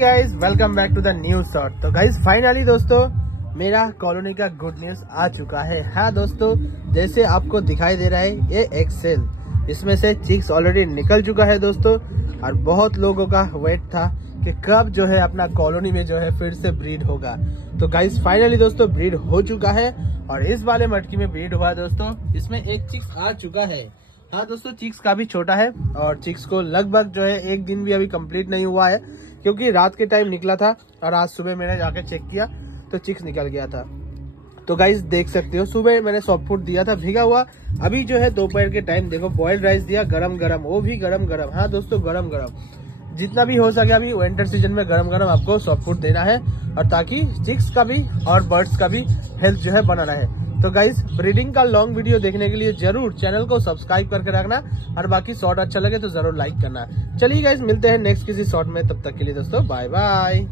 Guys welcome back to the new shot. तो guys finally दोस्तों मेरा कॉलोनी का गुड न्यूज आ चुका है। हाँ दोस्तों, जैसे आपको दिखाई दे रहा है ये एक्सेल, इसमें से चिक्स ऑलरेडी निकल चुका है दोस्तों। और बहुत लोगों का वेट था कि कब जो है अपना कॉलोनी में जो है फिर से ब्रीड होगा। तो गाइज फाइनली दोस्तों ब्रीड हो चुका है और इस वाले मटकी में ब्रीड हुआ है दोस्तों। इसमें एक चिक्स आ चुका है। हाँ दोस्तों, चिक्स काफी छोटा है और चिक्स को लगभग जो है एक दिन भी अभी कंप्लीट नहीं हुआ है, क्योंकि रात के टाइम निकला था और आज सुबह मैंने जाके चेक किया तो चिक्स निकल गया था। तो गाइस देख सकते हो, सुबह मैंने सॉफ्ट फूड दिया था भीगा हुआ। अभी जो है दोपहर के टाइम देखो बॉइल्ड राइस दिया, गरम गरम, वो भी गरम गरम। हाँ दोस्तों, गरम गरम जितना भी हो सके अभी विंटर सीजन में गरम गरम आपको सॉफ्ट फूड देना है, और ताकि चिक्स का भी और बर्ड्स का भी हेल्थ जो है बना रहे। तो गाइस ब्रीडिंग का लॉन्ग वीडियो देखने के लिए जरूर चैनल को सब्सक्राइब करके रखना, और बाकी शॉर्ट अच्छा लगे तो जरूर लाइक करना। चलिए गाइस मिलते हैं नेक्स्ट किसी शॉर्ट में, तब तक के लिए दोस्तों बाय बाय।